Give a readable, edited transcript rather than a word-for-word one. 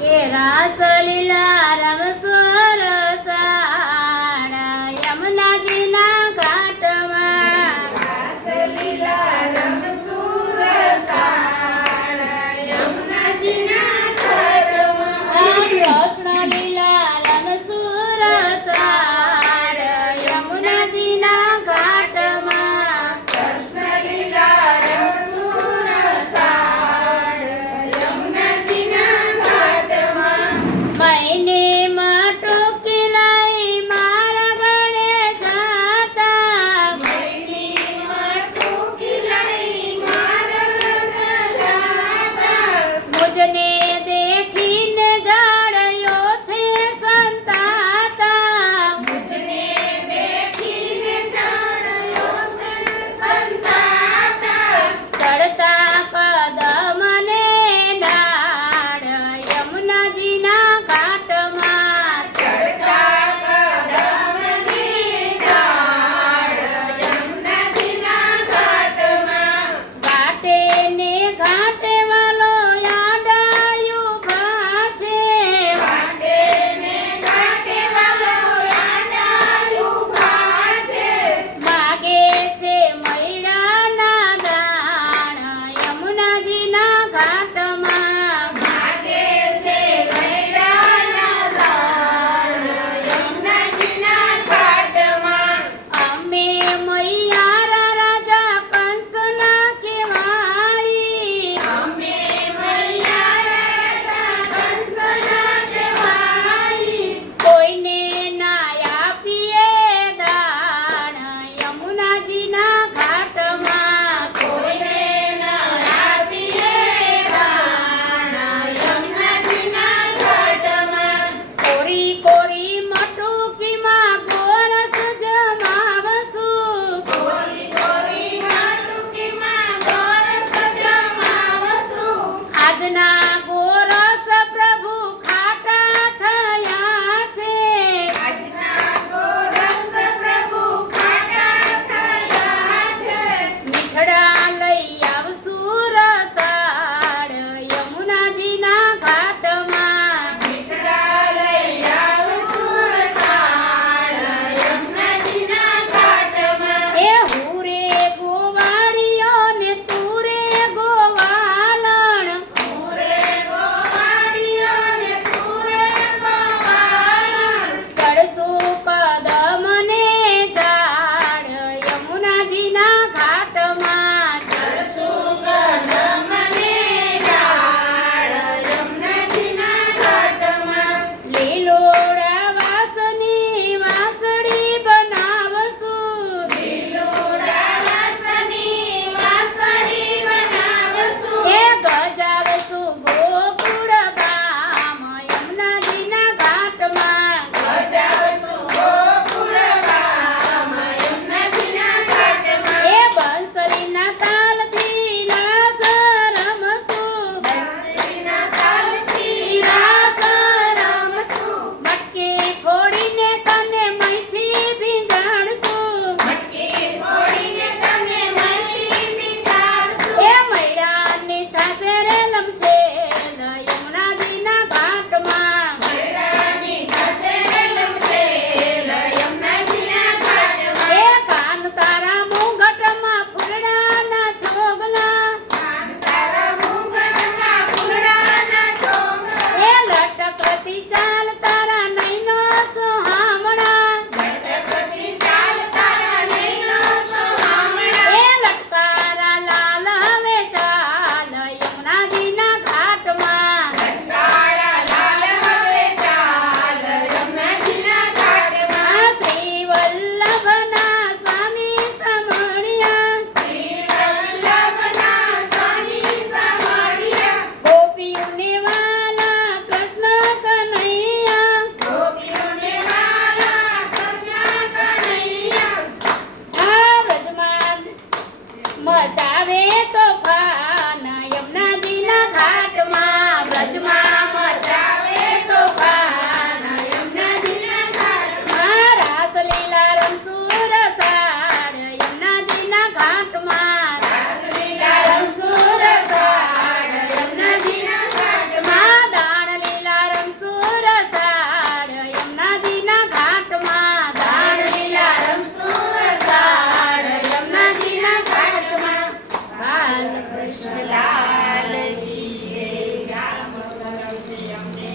કે રાસલીલા રમસોર સાડા યમુનાજીના ઘાટમાં રાસલીલા રમસુર સાડા યમુનાજીના ઘાટમાં કૃષ્ણ લીલા રમસુર સાડા યમુનાજીના ઘાટમાં કૃષ્ણ લીલા રમસુર સાડા યમુનાજીના ઘાટમાં મહિને ટોકી લઈ મારા ગળે જાતા મૈનીમાં ટોકી લઈ મારા જાતા મુજને દેખીને જાડ્યોથી સંતાતા મુજને દેખીને જાણ્યો સંતાતા ચડતા કદમને ડાળ યમુનાજીના ઘાટમાં ચડતા કદમની ડાળ યમુનાજીના ઘાટમાં ઘાટે ને ઘાટે વાલો યાડાયું ભાછે ઘાટે ને ઘાટે વાલો યાડાયું ભાછે માગે છે મૈડાના દાણ યમુનાજીના ઘાટમાં માગે છે મૈડાના દાણ યમુનાજીના ઘાટમાં અમે મૈયારા રાજા કંસના કહેવાઈ અમે મૈયા રાજા કંસના કહેવાઈ કોઈને ના આપીએ દાણ યમુનાજીના ઘાટમાં કોઈને ના આપીએ દાણ યમુનાજીના ઘાટમાં કોરી કોરી મટુકીમાં ગોરસ જમાવશું કોરી કોરી માટુકીમાં ગોરસ જમાવશું આજના